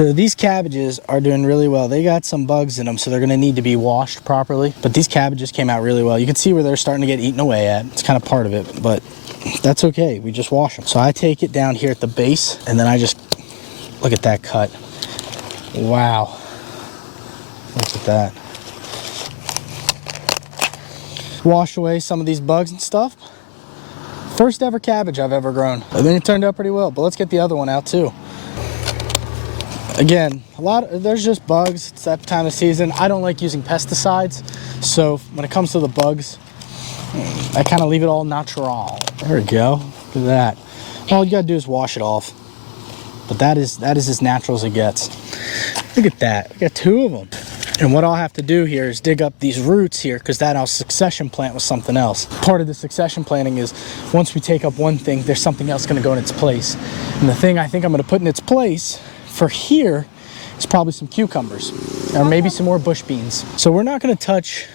So these cabbages are doing really well. They got some bugs in them, so they're gonna need to be washed properly. But these cabbages came out really well. You can see where they're starting to get eaten away at. It's kind of part of it, but that's okay. We just wash them. So I take it down here at the base, and then I just, look at that cut. Wow. Look at that. Wash away some of these bugs and stuff. First ever cabbage I've ever grown. I think it turned out pretty well, but let's get the other one out too. Again, there's just bugs. It's that time of season. I don't like using pesticides, so when it comes to the bugs, I kind of leave it all natural. There we go. Look at that. All you gotta do is wash it off. But that is as natural as it gets. Look at that. We got 2 of them. And what I'll have to do here is dig up these roots here, because that I'll succession plant with something else. Part of the succession planting is once we take up one thing, there's something else gonna go in its place. And the thing I think I'm gonna put in its place for here is probably some cucumbers, or maybe some more bush beans. So we're not gonna touch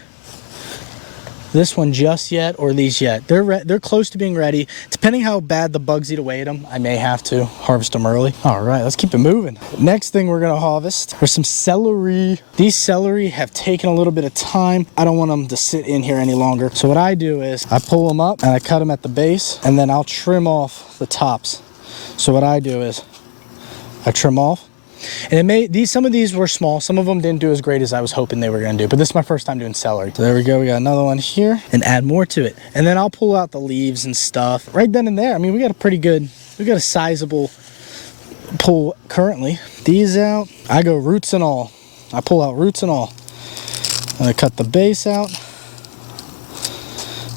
this one just yet, or these yet. They're close to being ready. Depending how bad the bugs eat away at them, I may have to harvest them early. All right, let's keep it moving. Next thing we're gonna harvest are some celery. These celery have taken a little bit of time. I don't want them to sit in here any longer. So what I do is I pull them up and I cut them at the base, and then I'll trim off the tops. So what I do is I trim off. And some of these were small, some of them didn't do as great as I was hoping they were going to do, but this is my first time doing celery. So there we go, we got another one here, and add more to it. And then I'll pull out the leaves and stuff right then and there. I mean, we got a sizable pull currently. These out, I go roots and all. I pull out roots and all. And I cut the base out,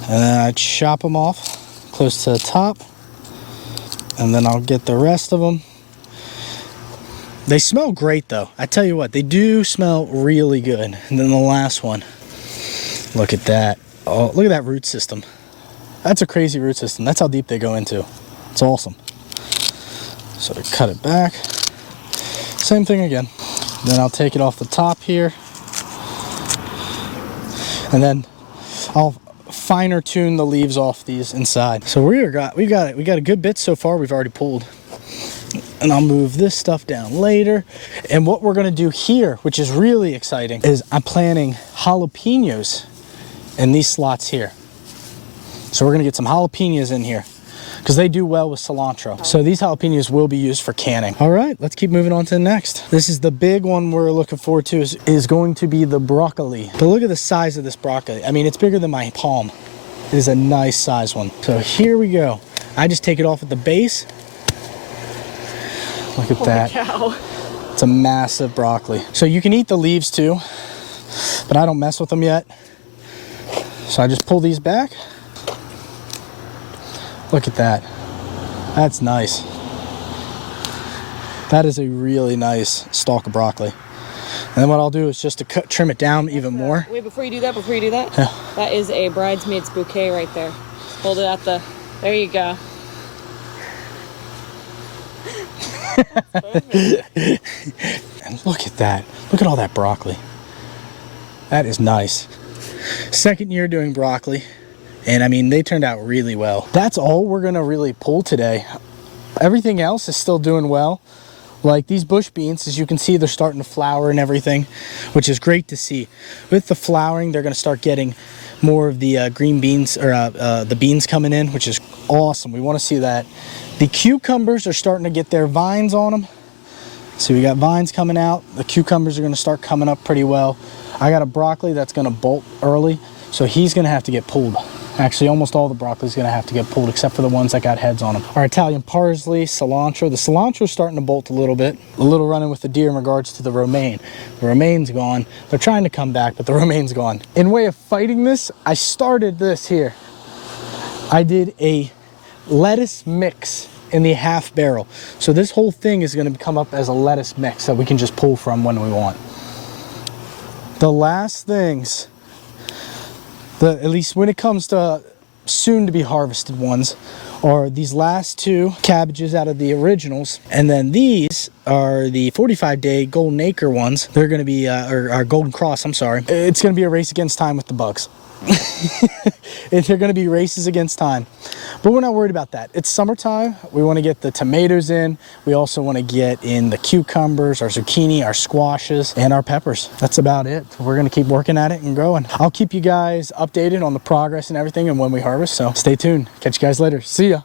and then I chop them off close to the top, and then I'll get the rest of them. They smell great though. I tell you what, they do smell really good. And then the last one, look at that. Oh, look at that root system. That's a crazy root system. That's how deep they go into. It's awesome. So to cut it back, same thing again. Then I'll take it off the top here, and then I'll finer tune the leaves off these inside. So we got a good bit so far. We've already pulled. And I'll move this stuff down later. And what we're gonna do here, which is really exciting, is I'm planting jalapenos in these slots here. So we're gonna get some jalapenos in here because they do well with cilantro. So these jalapenos will be used for canning. All right, let's keep moving on to the next. This is the big one we're looking forward to, is going to be the broccoli. But look at the size of this broccoli. I mean, it's bigger than my palm. It is a nice size one. So here we go. I just take it off at the base. Look at that. Cow. It's a massive broccoli. So you can eat the leaves too, but I don't mess with them yet. So I just pull these back. Look at that. That's nice. That is a really nice stalk of broccoli. And then what I'll do is just to trim it down even more. Wait, before you do that, yeah. That is a bridesmaid's bouquet right there. Hold it at there you go. And look at that. Look at all that broccoli. That is nice. Second year doing broccoli, and I mean, they turned out really well. That's all we're gonna really pull today. Everything else is still doing well. Like these bush beans, as you can see, they're starting to flower and everything, which is great to see. With the flowering, they're gonna start getting more of the green beans, or the beans coming in, which is awesome. We want to see that. The cucumbers are starting to get their vines on them. So we got vines coming out. The cucumbers are going to start coming up pretty well. I got a broccoli that's going to bolt early, so he's going to have to get pulled. Actually, almost all the broccoli is going to have to get pulled, except for the ones that got heads on them. Our Italian parsley, cilantro. The cilantro is starting to bolt a little bit. A little running with the deer in regards to the romaine. The romaine's gone. They're trying to come back, but the romaine's gone. In way of fighting this, I started this here. I did a lettuce mix in the half barrel. So this whole thing is going to come up as a lettuce mix that we can just pull from when we want. The last things, at least when it comes to soon to be harvested ones, are these last two cabbages out of the originals, and then these are the 45-day golden acre ones. They're going to be or golden cross, I'm sorry. It's going to be a race against time with the bugs. They're going to be races against time. But we're not worried about that. It's summertime. We want to get the tomatoes in. We also want to get in the cucumbers, our zucchini, our squashes, and our peppers. That's about it. We're going to keep working at it and growing. I'll keep you guys updated on the progress and everything and when we harvest. So stay tuned. Catch you guys later. See ya.